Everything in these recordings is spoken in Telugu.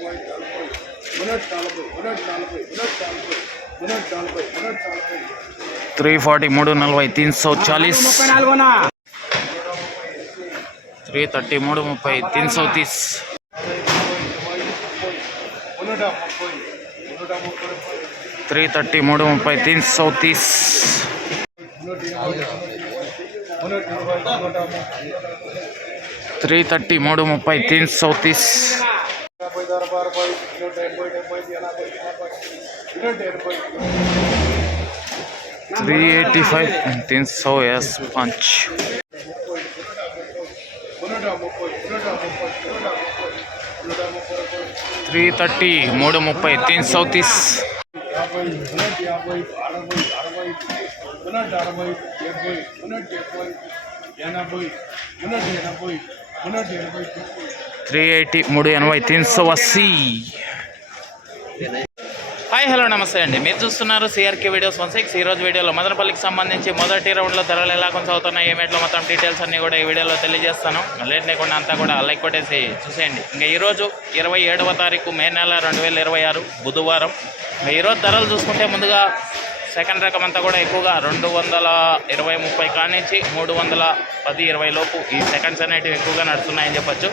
340 340 340 330 330 330 330 330 330 330 385 300 yes punch 330 330 380 380 హాయ్ హలో నమస్తే అండి. మీరు చూస్తున్నారు సిఆర్కే వీడియోస్ 16. ఈరోజు వీడియోలో మదనపల్లికి సంబంధించి మొదటి రౌండ్లో ధరలు ఎలా కొనసాగుతున్నాయి, ఏమేట్లో మొత్తం డీటెయిల్స్ అన్నీ కూడా ఈ వీడియోలో తెలియజేస్తాను. లేట్ లేకుండా అంతా కూడా లైక్ కొట్టేసి చూసేయండి. ఇంకా ఈరోజు 27వ తారీఖు మే నెల 2026 బుధవారం. ఇంకా ఈరోజు ధరలు చూసుకుంటే ముందుగా సెకండ్ రకం అంతా కూడా ఎక్కువగా 220-30 కానించి 310-20 లోపు ఈ సెకండ్స్ అనేటివి ఎక్కువగా నడుస్తున్నాయని చెప్పొచ్చు.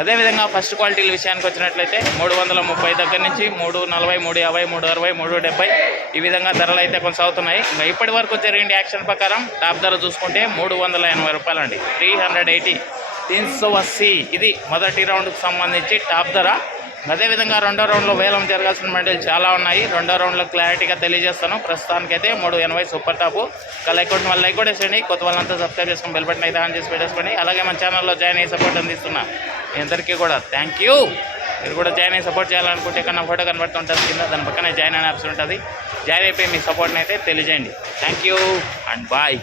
అదేవిధంగా ఫస్ట్ క్వాలిటీల విషయానికి వచ్చినట్లయితే 330 దగ్గర నుంచి 340, 350, 360, 370 ఈ విధంగా ధరలు అయితే కొనసాగుతున్నాయి. ఇంకా ఇప్పటి వరకు జరిగిన యాక్షన్ ప్రకారం టాప్ ధర చూసుకుంటే 380 రూపాయలు అండి. 380 380 ఇది మొదటి రౌండ్కి సంబంధించి టాప్ ధర. అదేవిధంగా రెండో రౌండ్లో వేలం జరగాల్సిన మండలి చాలా ఉన్నాయి. రెండో రౌండ్లో క్లారిటీగా తెలియజేస్తాను. ప్రస్తుతానికైతే 380 సూపర్ టాపు. లైక్ కొట్టిన వాళ్ళు లైక్ కొట్టేసేయండి. కొత్త వాళ్ళంతా సబ్స్క్రైబ్ చేసుకొని బెల్ బటన్ అయితే ఆన్ చేసి పెట్టేసుకోండి. అలాగే మన ఛానల్లో జాయిన్ అయ్యి సపోర్ట్ అందిస్తున్నా మీ అందరికీ కూడా థ్యాంక్ యూ. మీరు కూడా జాయిన్ అయ్యి సపోర్ట్ చేయాలనుకుంటే కన్నా ఫోటో కనబడుతుంటుంది కింద, దాని పక్కనే జాయిన్ అనే ఆప్షన్ ఉంటుంది. జాయిన్ అయిపోయి మీ సపోర్ట్ని అయితే తెలియజేయండి. Thank you and bye.